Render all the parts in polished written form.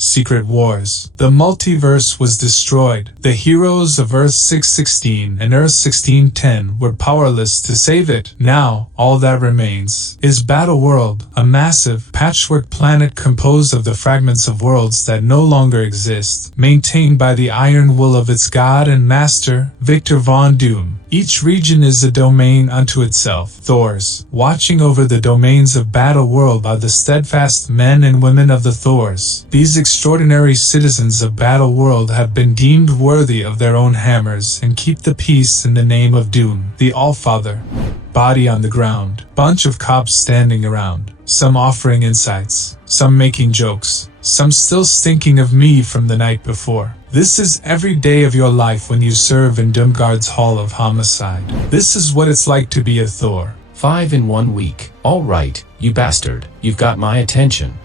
Secret Wars. The multiverse was destroyed. The heroes of Earth 616 and Earth 1610 were powerless to save it. Now, all that remains is Battleworld, a massive, patchwork planet composed of the fragments of worlds that no longer exist, maintained by the iron will of its god and master, Victor Von Doom. Each region is a domain unto itself. Thors. Watching over the domains of Battleworld are the steadfast men and women of the Thors. These extraordinary citizens of Battleworld have been deemed worthy of their own hammers and keep the peace in the name of Doom, the Allfather. Body on the ground. Bunch of cops standing around. Some offering insights. Some making jokes. Some still stinking of me from the night before. This is every day of your life when you serve in Doomguard's Hall of Homicide. This is what it's like to be a Thor. 5 in 1 week. All right, you bastard. You've got my attention.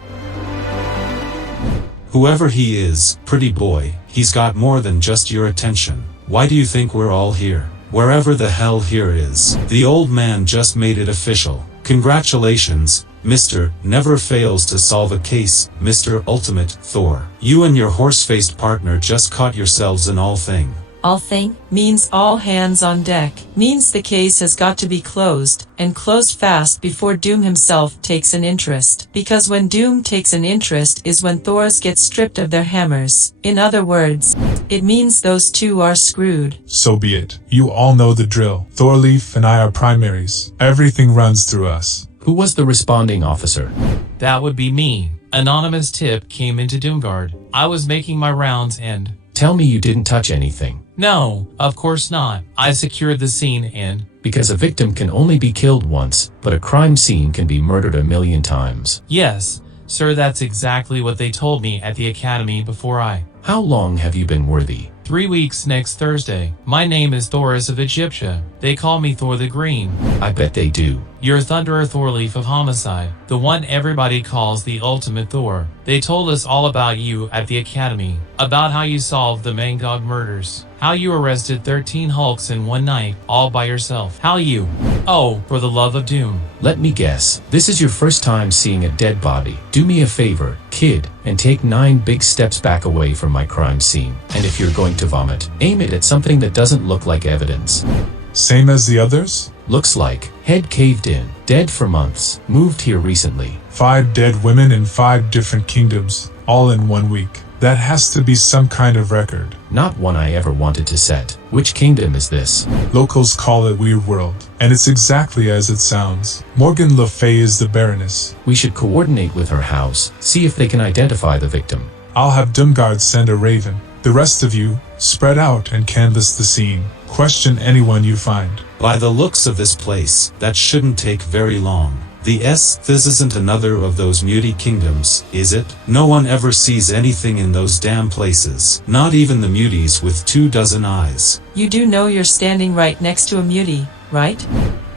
Whoever he is, pretty boy, he's got more than just your attention. Why do you think we're all here? Wherever the hell here is. The old man just made it official. Congratulations, Mr. Never Fails to Solve a Case, Mr. Ultimate Thor. You and your horse-faced partner just caught yourselves in all thing. All thing means all hands on deck, means the case has got to be closed, and closed fast before Doom himself takes an interest. Because when Doom takes an interest is when Thors get stripped of their hammers. In other words, it means those two are screwed. So be it. You all know the drill. Thorleaf and I are primaries. Everything runs through us. Who was the responding officer? That would be me. Anonymous tip came into Doomguard. I was making my rounds and... Tell me you didn't touch anything. No, of course not. I secured the scene and... Because a victim can only be killed once, but a crime scene can be murdered 1,000,000 times. Yes, sir, that's exactly what they told me at the academy before I... How long have you been worthy? 3 weeks next Thursday. My name is Thors of Egyptia. They call me Thor the Green. I bet they do. You're Thunderer Thorleaf of Homicide, the one everybody calls the Ultimate Thor. They told us all about you at the academy, about how you solved the Mangog murders, how you arrested 13 Hulks in one night, all by yourself, how you... Oh, for the love of Doom. Let me guess, this is your first time seeing a dead body. Do me a favor, kid, and take 9 big steps back away from my crime scene. And if you're going to vomit, aim it at something that doesn't look like evidence. Same as the others? Looks like. Head caved in. Dead for months. Moved here recently. 5 dead women in 5 different kingdoms, all in 1 week. That has to be some kind of record. Not one I ever wanted to set. Which kingdom is this? Locals call it Weird World, and it's exactly as it sounds. Morgan Le Fay is the Baroness. We should coordinate with her house, see if they can identify the victim. I'll have Doomguard send a raven. The rest of you, spread out and canvass the scene. Question anyone you find. By the looks of this place, that shouldn't take very long. This isn't another of those muty kingdoms, is it? No one ever sees anything in those damn places. Not even the muties with 24 eyes. You do know you're standing right next to a mutie, right?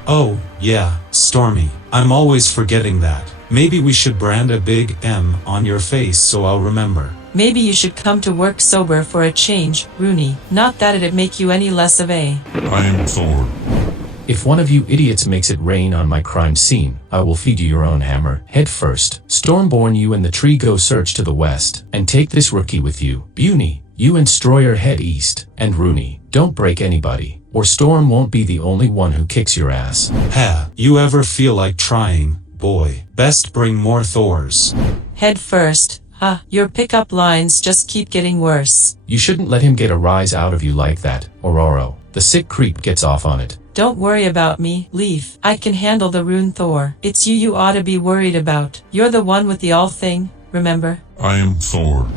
Oh, yeah, Stormy. I'm always forgetting that. Maybe we should brand a big M on your face so I'll remember. Maybe you should come to work sober for a change, Rooney. Not that it'd make you any less of a... I am Thor. If one of you idiots makes it rain on my crime scene, I will feed you your own hammer. Head first. Stormborn, you and the tree go search to the west, and take this rookie with you. Buny, you and Stroyer head east, and Rooney, don't break anybody, or Storm won't be the only one who kicks your ass. Ha, you ever feel like trying, boy? Best bring more Thors. Head first. Your pickup lines just keep getting worse. You shouldn't let him get a rise out of you like that, Ororo. The sick creep gets off on it. Don't worry about me, Leaf. I can handle the rune Thor. It's you ought to be worried about. You're the one with the all thing, remember? I am Thor.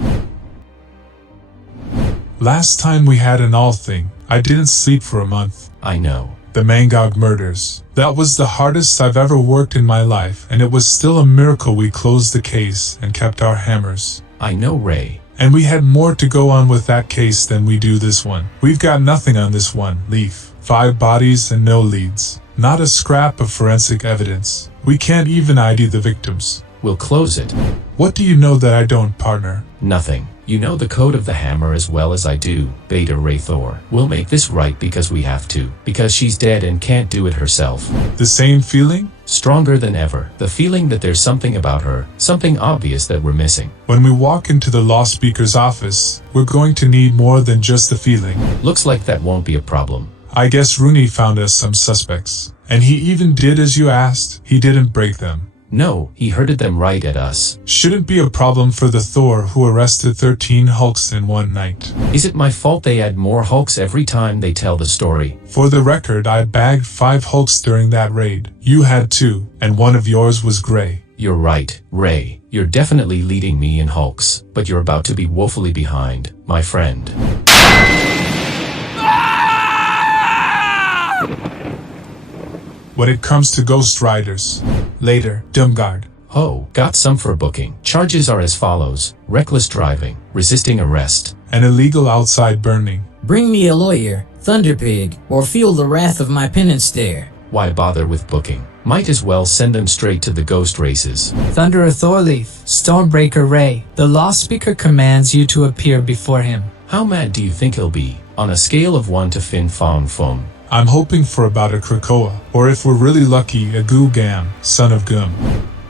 Last time we had an all thing, I didn't sleep for a month. I know. The Mangog murders. That was the hardest I've ever worked in my life, and it was still a miracle we closed the case and kept our hammers. I know, Ray. And we had more to go on with that case than we do this one. We've got nothing on this one, Leaf. 5 bodies and no leads. Not a scrap of forensic evidence. We can't even ID the victims. We'll close it. What do you know that I don't, partner? Nothing. You know the code of the hammer as well as I do, Beta Ray Thor. We'll make this right because we have to. Because she's dead and can't do it herself. The same feeling? Stronger than ever. The feeling that there's something about her, something obvious that we're missing. When we walk into the law speaker's office, we're going to need more than just the feeling. Looks like that won't be a problem. I guess Rooney found us some suspects. And he even did as you asked. He didn't break them. No, he herded them right at us. Shouldn't be a problem for the Thor who arrested 13 Hulks in one night. Is it my fault they add more Hulks every time they tell the story? For the record, I bagged 5 Hulks during that raid. You had 2, and one of yours was gray. You're right, Ray. You're definitely leading me in Hulks, but you're about to be woefully behind, my friend. When it comes to Ghost Riders. Later, Doomguard. Oh, got some for booking. Charges are as follows: reckless driving, resisting arrest, And illegal outside burning. Bring me a lawyer, Thunderpig, or feel the wrath of my penance stare. Why bother with booking? Might as well send them straight to the ghost races. Thunderer Thorleaf, Stormbreaker Ray, the law speaker commands you to appear before him. How mad do you think he'll be? On a scale of 1 to Fin Fong Fum. I'm hoping for about a Krakoa, or if we're really lucky, a Gugam, son of Gum.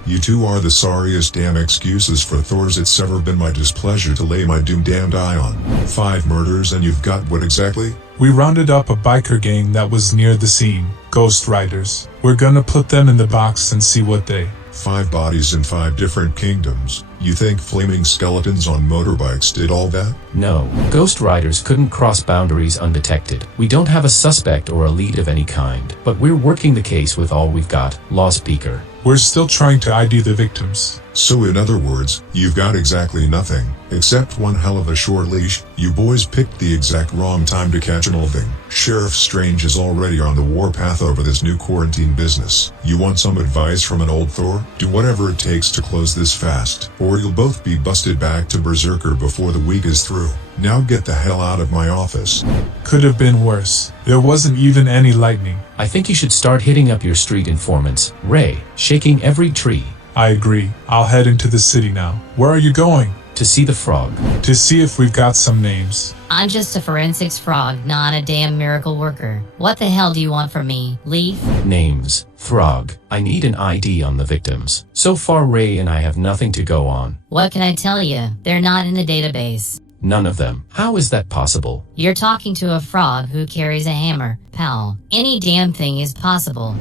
You two are the sorriest damn excuses for Thors. It's ever been my displeasure to lay my doom-damned eye on. 5 murders and you've got what exactly? We rounded up a biker gang that was near the scene. Ghost Riders. We're gonna put them in the box and see what they... 5 bodies in 5 different kingdoms. You think flaming skeletons on motorbikes did all that? No, Ghost Riders couldn't cross boundaries undetected. We don't have a suspect or a lead of any kind, but we're working the case with all we've got, Law Speaker. We're still trying to ID the victims. So in other words, you've got exactly nothing, except one hell of a short leash. You boys picked the exact wrong time to catch an old thing. Sheriff Strange is already on the warpath over this new quarantine business. You want some advice from an old Thor? Do whatever it takes to close this fast, or you'll both be busted back to Berserker before the week is through. Now get the hell out of my office. Could have been worse. There wasn't even any lightning. I think you should start hitting up your street informants, Ray, shaking every tree. I agree. I'll head into the city now. Where are you going? To see the frog. To see if we've got some names. I'm just a forensics frog, not a damn miracle worker. What the hell do you want from me, Leaf? Names. Throg. I need an ID on the victims. So far Ray and I have nothing to go on. What can I tell you? They're not in the database. None of them. How is that possible? You're talking to a frog who carries a hammer, pal. Any damn thing is possible.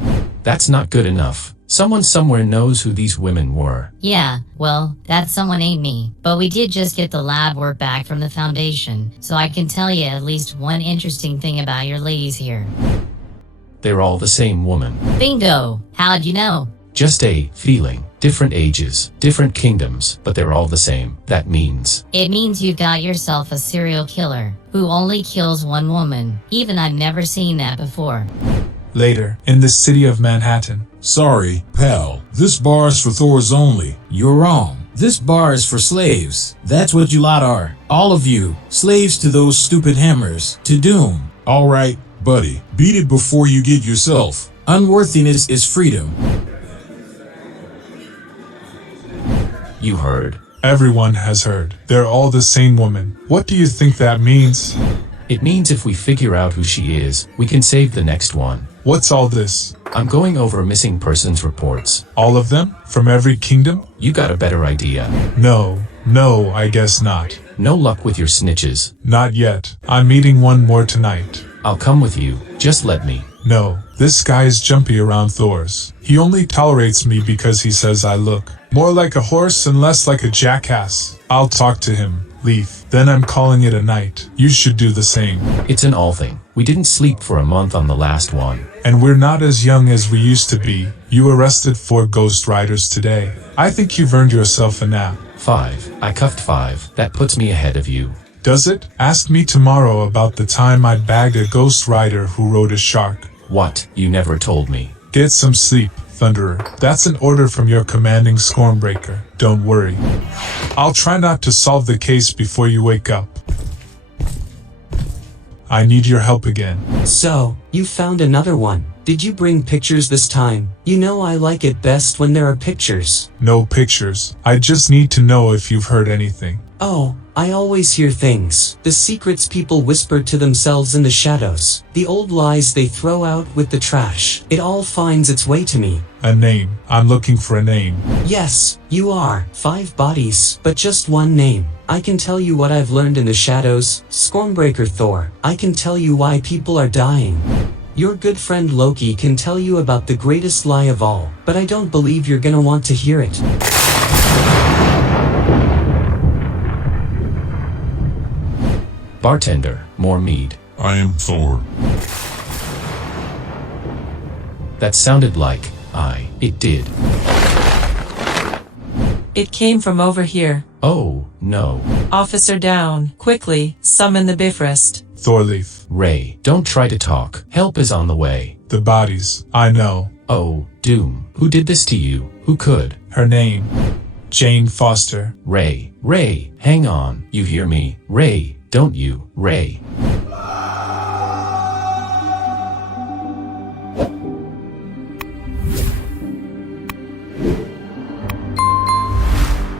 That's not good enough. Someone somewhere knows who these women were. Yeah, well, that someone ain't me. But we did just get the lab work back from the Foundation, so I can tell you at least one interesting thing about your ladies here. They're all the same woman. Bingo! How'd you know? Just a feeling. Different ages, different kingdoms, but they're all the same. That means... It means you've got yourself a serial killer who only kills one woman. Even I've never seen that before. Later, in the city of Manhattan. Sorry, pal. This bar is for Thors only. You're wrong. This bar is for slaves. That's what you lot are. All of you. Slaves to those stupid hammers. To doom. All right, buddy. Beat it before you get yourself. Unworthiness is freedom. You heard. Everyone has heard. They're all the same woman. What do you think that means? It means if we figure out who she is, we can save the next one. What's all this? I'm going over missing persons reports. All of them? From every kingdom? You got a better idea. No, I guess not. No luck with your snitches. Not yet. I'm meeting one more tonight. I'll come with you. Just let me. No, this guy is jumpy around Thors. He only tolerates me because he says I look more like a horse and less like a jackass. I'll talk to him, Leaf. Then I'm calling it a night. You should do the same. It's an all thing. We didn't sleep for a month on the last one. And we're not as young as we used to be. You arrested 4 Ghost Riders today. I think you've earned yourself a nap. 5. I cuffed 5. That puts me ahead of you. Does it? Ask me tomorrow about the time I bagged a Ghost Rider who rode a shark. What? You never told me. Get some sleep, Thunderer. That's an order from your commanding Stormbreaker. Don't worry. I'll try not to solve the case before you wake up. I need your help again. So, you found another one. Did you bring pictures this time? You know I like it best when there are pictures. No pictures. I just need to know if you've heard anything. Oh, I always hear things. The secrets people whisper to themselves in the shadows. The old lies they throw out with the trash. It all finds its way to me. A name. I'm looking for a name. Yes, you are. 5 bodies, but just one name. I can tell you what I've learned in the shadows, Stormbreaker Thor. I can tell you why people are dying. Your good friend Loki can tell you about the greatest lie of all, but I don't believe you're gonna want to hear it. Bartender, more mead. I am Thor. That sounded like it did. It came from over here. Oh, no. Officer down. Quickly, summon the Bifrost. Thorleaf. Ray, don't try to talk. Help is on the way. The bodies. I know. Oh, Doom. Who did this to you? Who could? Her name. Jane Foster. Ray, hang on. You hear me? Ray, don't you? Ray.